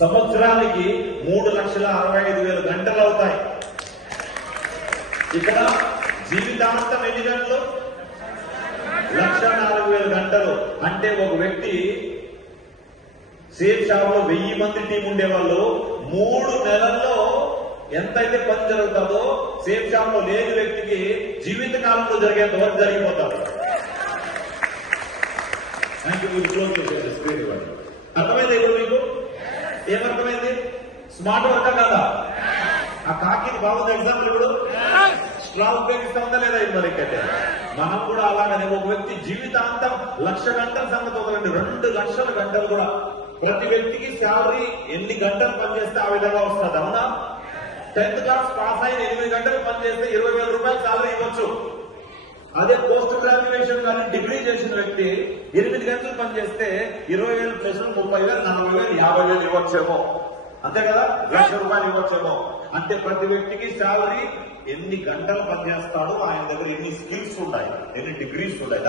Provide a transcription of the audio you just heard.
సంవత్సరానికి 3,65,000 గంటలు అవుతాయి. ఇక్కడ జీవితాంతం ఎన్ని గంటలు? 1,04,000 గంటలు. అంటే ఒక వ్యక్తి సేఫ్ షాప్ లో 1000 మంది టీం ఉండేవాళ్ళు 3 నెలల్లో ఎంతైతే పని జరుగుతుందో సేఫ్ షాప్ లో లేని వ్యక్తికి జీవిత కాలంలో జరిగేంత వరకు జరిగిపోతారు. అర్థమైంది ఇప్పుడు మీకు? ఏమర్థమైంది? స్మార్ట్ వర్క్ కదా? ఆ కాకి బాగుంది ఎగ్జాంపుల్. ఇప్పుడు స్ట్రాంగ్ ఉపయోగిస్తా ఉందా లేదా? ఇదివరకైతే మనం కూడా అలాగనే ఒక వ్యక్తి జీవితాంతం 1,00,000 గంటల సంగతి వదలండి, 2,00,000 గంటలు కూడా ప్రతి వ్యక్తికి శాలరీ ఎన్ని గంటలు పనిచేస్తే ఆ విధంగా వస్తుంది. అవునా? 10th క్లాస్ పాస్ అయిన 8 గంటలు పనిచేస్తే 20,000 రూపాయలు శాలరీ ఇవ్వచ్చు. అదే పోస్ట్ గ్రాడ్యుయేషన్ కానీ డిగ్రీ చేసిన వ్యక్తి 8 గంటలు పనిచేస్తే 20,000 ప్లస్ 30,000, 40,000, 50,000 ఇవ్వచ్చేమో. అంతే కదా? 1,00,000 రూపాయలు ఇవ్వచ్చేమో. అంటే ప్రతి వ్యక్తికి శాలరీ ఎన్ని గంటలు పనిచేస్తాడో ఆయన దగ్గర ఎన్ని స్కిల్స్ ఉన్నాయి, ఎన్ని డిగ్రీస్ ఉన్నాయి.